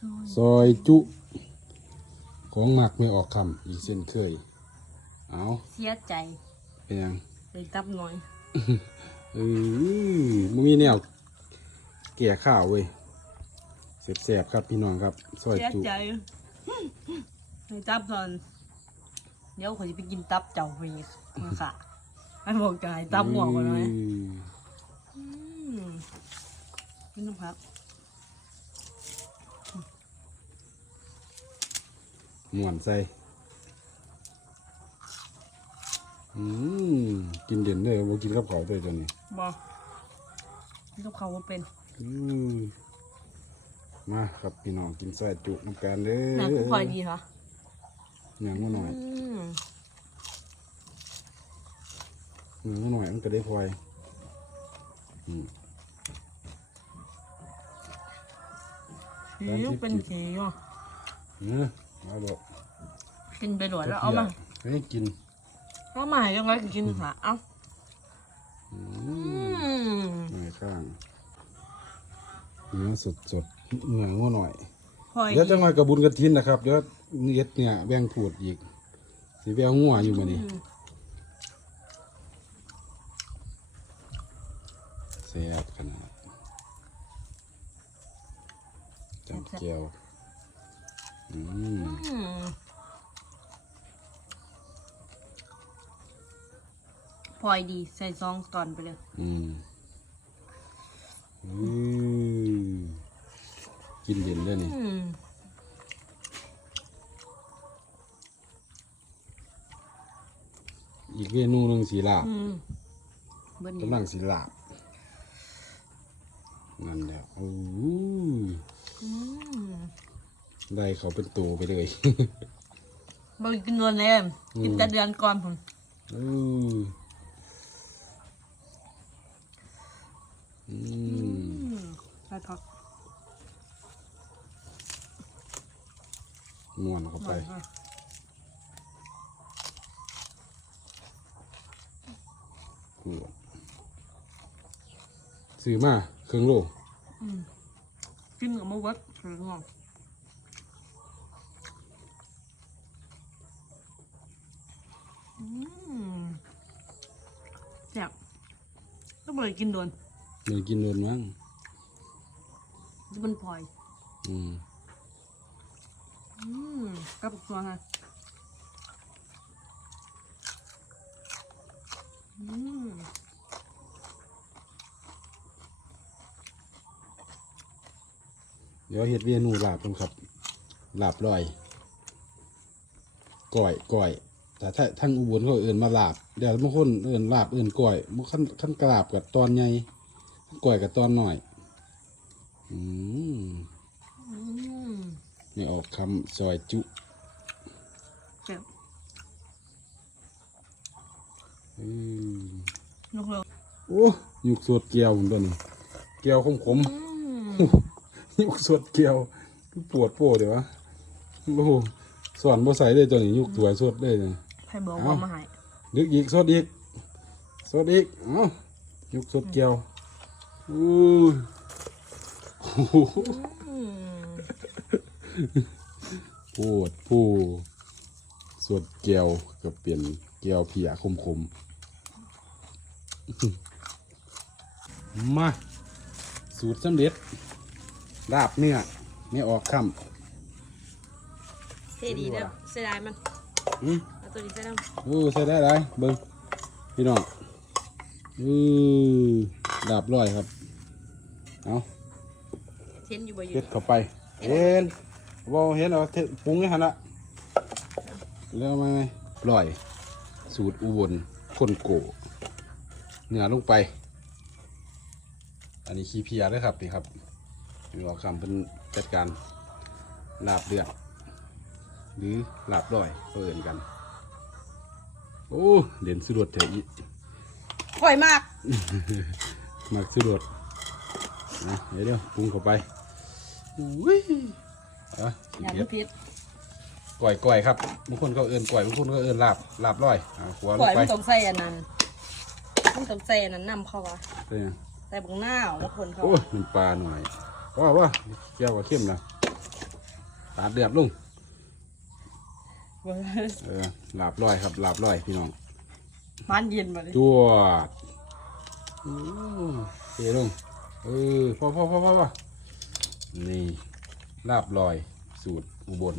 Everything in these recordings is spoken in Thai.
ซอยซอยจุ ของหมักไม่ออกคำอีกเช่นเคย เอาเสียใจเป็นยังเลยตับหน่อยเออมันมีแนวแก่ข้าวเว้ยแสบๆครับพี่น้องครับซอยเสียจุใจเลยตับตอนเดี๋ยวเขาจะไปกินตับเจ้าไปอีกมาค่ะให้บอกจะให้ตับหมวกกันไหมอืมอืมนี่ต้องพั กม่วนใส่อืมกินเด่นเลยบ่กินกับเขาวด้วยตัวนี้บอกนี่ต้องเขาว่าเป็นอืมมาครับพี่น้องกินซอยจุน้ำกันเด้อหนังกูพอยดีเหรอหนังมาหน่อยอืมหนังมาหน่อยมันก็ได้พลอยอืมนี่เป็นสีอะเออ เอาบอกกินไปหลวดแล้วเอามาให้กินเอามาให้ยังไงกินค่ะเอาอือืมมหน่อยข้างเนื้อสดสดๆเนื้องัวหน่อยพอยเดี๋ยวจะมากระบุญกระทินนะครับเดี๋ยวเอ็ดเนี่ยแบ่งผูดอีกสิแบ่งงัวอยู่มานี่อืมแซ่บขนาดจับแก้วอืมอืม พลอยดี ใส่ซองตอนไปเลย อืม อืม กินเย็นเลยนี่อืมอีกเมนูหนึงสีลาบอืมเบิ้ลกำลังสีลาบนั่นแหละโอ้ยอืม ได้เขาเป็นตัวไปเลยบริกินนวลเลยกินแต่เดือนก่อนผมอืมอืมใส่ผักม่วนเข้าหไปน่อยค่ะขวดซื้อมาเครื่องโลอืมกินกับมะวัดใส่หอมอืมแซ่บ ต้องบริกินโดนไม่ได้กินโดนมั้งมันพลอย อืมอืมกับตัวค่ะอืมเดี๋ยวเฮ็ดเมนูลาบกันครับลาบลอยก้อยก้อย แต่ถ้าทั้งอุบลเขาเอื่นมาลาบเดี๋ยวบางคนเอื่นลาบเอื่นก้อยบางขั้นขั้นกลาบกับตอนใหญ่ก้อยกับตอนหน่อยอืมอืมนี่ออกคำซอยจุแซ่บอืมนกเลยโอ้ยุกสวดเกียวมันตัวนี้เกียวขมขมอืมๆยุกสวดเกียวปวดโป้เดี๋ยววะโอ้โหสอนบ่ใส่เลยตัวนี้ยุกตัวสวดเลยเนี่ย ใครบอกว่ามาให้ดึกอีกสดอีกสดอีกเอ้ายุกสดเกียวอู้โอ้โหอืมปวดผู้สวดเกียวก็เปลี่ยนเกียวเพียคมคมๆมาสูตรสำเร็จลาบเนื้อไม่ออกคเท่ดีเด้อเสียดายมันำอืมเอา ตัวนี้ใส่น้โอ้ใส่ได้ไรเบิ้งพี่น้องอือดาบร้อยครับ เอาำเทนอยู่บ่อยู่เฮ็ดเข้าไป เห็นบ่เห็นเอาเทปรุงให้หันละแล้วมาไหมร้อย สูตรอุบลคนโกเนื้อลงไป อันนี้ขี้เพียด้วยครับนี่ครับมีออกคำเป็นจัดการลาบเลือดหรือลาบร้อยเปิ่นกัน โอ้เด่นสุดเถอะอีข่อยมากมักสุดนะเดี๋ยวเดี๋ยวปรุงเข้าไปอุ้ยอะอย่าเฮ็มัดนพิษก่อยก่อยครับบางคนก็เอินก่อยบางคนก็เอินลาบลาบร้อยอ่าขัวลข่งอยไปมันต้องใส่อันนั้นมันต้องใส่อันนั้นนำเข้าว่าเป็นยังใส่บังหน้าวแล้วคนเขาโอ้ยมันปลาหน่อยว่าว่าแก้วก็เข้มนะตาดเดือดลุงบ่ เออลาบลอยครับลาบลอยพี่น้องมันเย็นมาเลยจวดโอ้เฮ้ลุงเออพ่อพ่อพ่อพ่อพ่อนี่ลาบลอยสูตรอุบล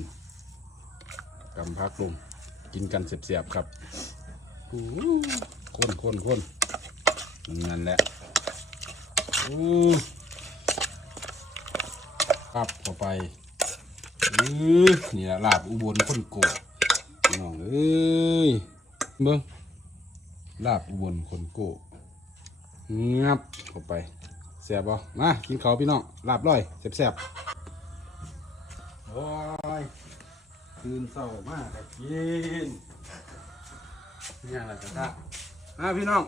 กำพักลุงกินกันเสียบๆครับโอ้ข้นข้นข้นนั่นแหละโอ้ครับเข้าไปอือนี่แหละลาบอุบลข้นโกะ พี่น้องเอ้ยเบิ้งลาบอุบลคนโก้งับเข้าไปแซ่บบ่มากินเขาวพี่น้องลาบร้อยแซ่บๆโอ้ยตื่นเศร้ามากแต่กินนี่อะไรกันครับมาพี่น้อง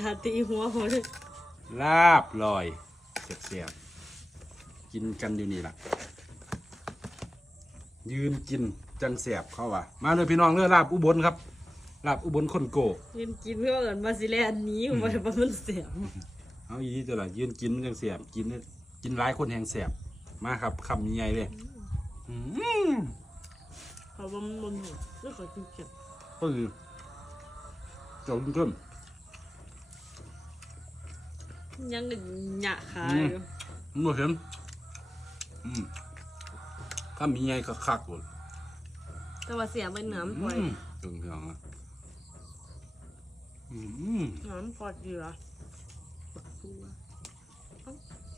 ทาตีหัวหัวเลยลาบลอยแซ่บๆกินกันอยู่นี่ล่ะ ยืนกิน จังแซ่บเข้าว่ะมาเลยพี่น้องเลือลาบอุบลครับลาบอุบลคนโก้ยืนกินเพื่อเอินมาสิแลอันนี้มันมันเสียงเอาอีนี่ตัวละยืนกินมันจังเสียบกินเนี่ยกินหลายคนแหงเสียบมาครับคำใหญ่ๆเลยอืมเขาบ่มันบ่หนูไม่ขอกินเก็บปือจงขึ้นยังหยะขาอืมอยู่มันบ่เห็นอืมคำใหญ่ก็คักหมด แต่ว่าเสียงเป็นเหนือมปล่อยอืมจงเหี่ยวนะอืมเหนือมปล่อยเดือ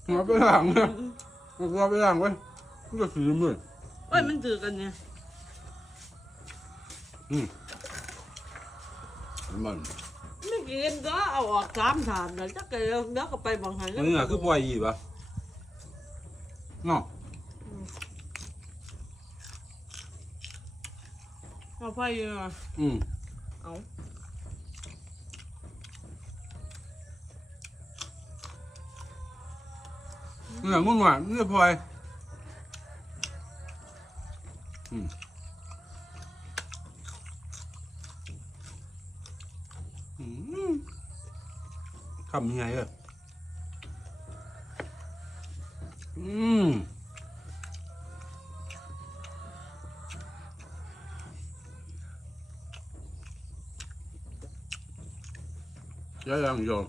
เอาไปล้างเลยเอาไปล้างไว้มันก็สีมือเอ้ยมันจืดกันเนี่ยอืมมันไม่กินก็เอาออกสามถามแล้วจะเกลียวเดี๋ยวก็ไปบางหันอันนี้อะคือปล่อยอีปะเนาะ เอาไปอยู่นะอืมเอาเนี่ยงุ่นหวานนี่พลอยอืมอืมทำยังไงเอะอืม ยายังโยม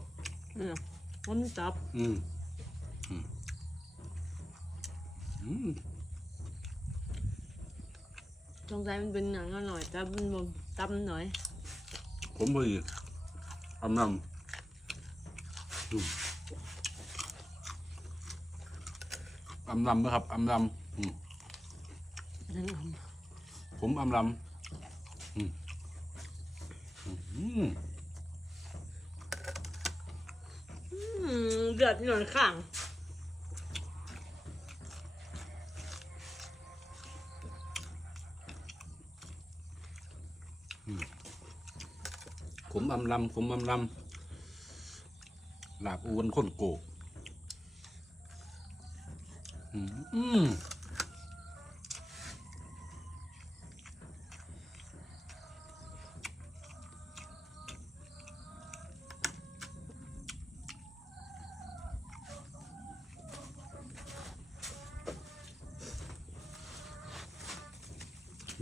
เนี่ยมันจับอืมอืมอืมสงสัยมันเป็นหนังอร่อยจั เดือดหน่อยข้างขมอำลำขมอำลำหลาบอวนข้นโกกอืม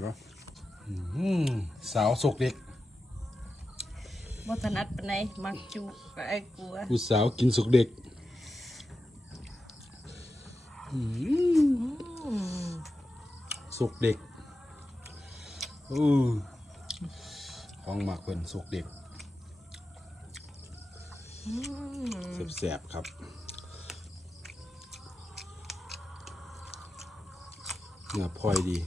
อืมเหรออืมสาวสกเด็กวัฒนัดปานไหนมักจุกับไอ้กลัวผู้สาวกินสกเด็กอืมสกเด็กอู้ของหมักเป็นสกเด็กแสบๆครับเนื้อพลอยดี